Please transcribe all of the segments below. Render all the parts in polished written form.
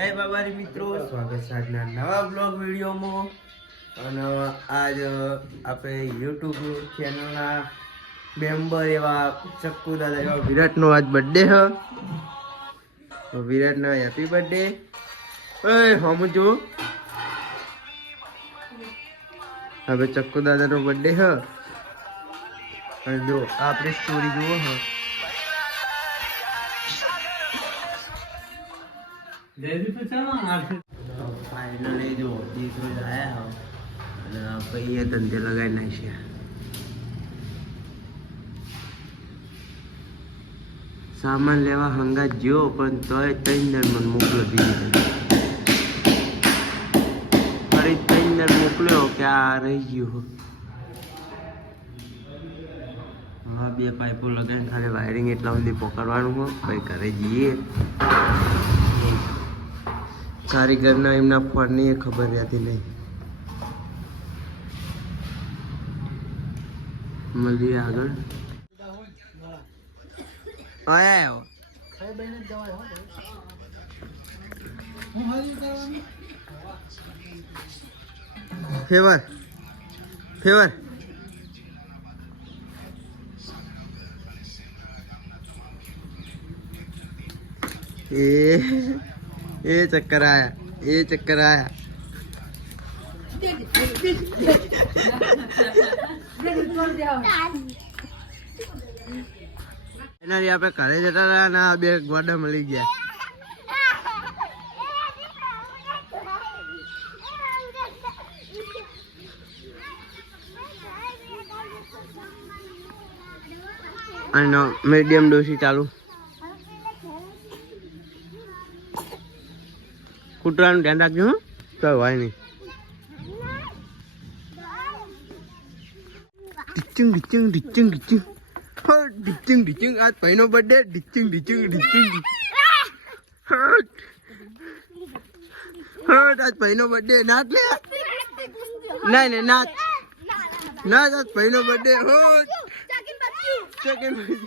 જય બાબારી મિત્રો, સ્વાગત છે આજના નવા બ્લોગ વિડીયોમાં. અને આજ આપણે યુટ્યુબ ચેનલના મેમ્બર એવા ચક્કુ દાદા એવા વિરાટનો આજ બર્થડે છે. તો વિરાટનો હેપી બર્થડે. ઓય સમજો હવે ચક્કુ દાદાનો બર્થડે છે. અને જો આપણી સ્ટોરી જુઓ હ. ફાઇનલી જો દીકરો આવ્યા અને પછી ધંધે લગાવી નાખ્યા. સામાન લેવા હંગાત જ્યો પણ તોય 3 જણ મને મોકલો દીધી. ફરી 3 જણ મોકલ્યો કે આ રહી ગયો. હા, 2 પાઇપો લગાવીને ખાલી વાયરિંગ એટલા સુધી પકડવાનું હોય. પછી ઘરે જઈએ. કારીગરના એમના ફોનની ખબર રહેતી નહીં. મળીએ આગળ. આયા ફેવર ફેવર એ ચક્કર આયા, એ ચક્કર આયા. એના આપણે ઘરે જતા રહ્યા ના 2 ગોડા મળી ગયા. અને મીડિયમ ડોસી ચાલુ. કૂતરાનું ધ્યાન રાખજો. હો તો હોય નહીં. ડિચિંગ ડિચિંગ ડિચિંગ ડિચિંગ હો ડિચિંગ ડિચિંગ. આજ ભાઈનો બર્થડે. ડિચિંગ ડિચિંગ ડિચિંગ હટ હટ. આજ ભાઈનો બર્થડે. નાચ લે. ના ના નાચ નાચ. આજ ભાઈનો બર્થડે. હટ સેકન્ડ હટ.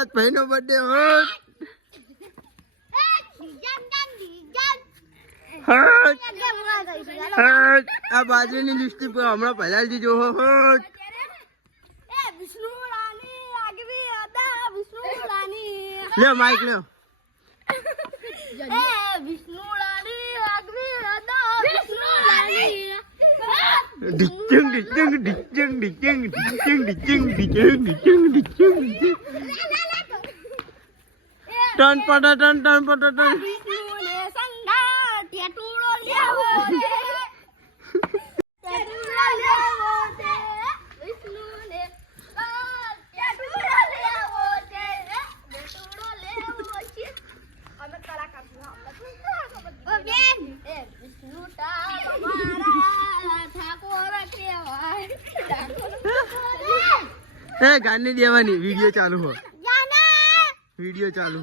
આજ ભાઈનો બર્થડે. હટ આ બાજુની લિસ્ટ પર હમણાં પહેલા જ જો. હટ લે માઇક લે. ડિચિંગ ડિચિંગ ડિચિંગ ડિચિંગ ડિચિંગ ડિચિંગ ડિચિંગ ડિચિંગ ડિચિંગ. ટન પટા ટન ટન પટા ટન. ગાને દેવાની. વિડિયો ચાલુ હો. વિડિયો ચાલુ.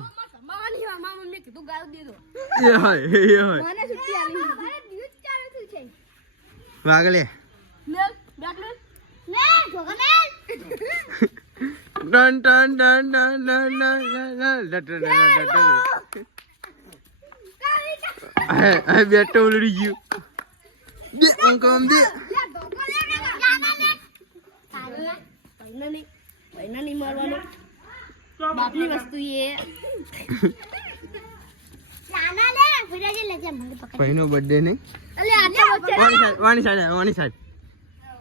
વાગલે ટન ટન ટન ટન ટન. બેટો ઉલડી ગયું. બે અંકમ દે. બાપની વસ્તુ એ ભાઈનો બર્થડે નહીં. અલે આ વાણી સાઈડ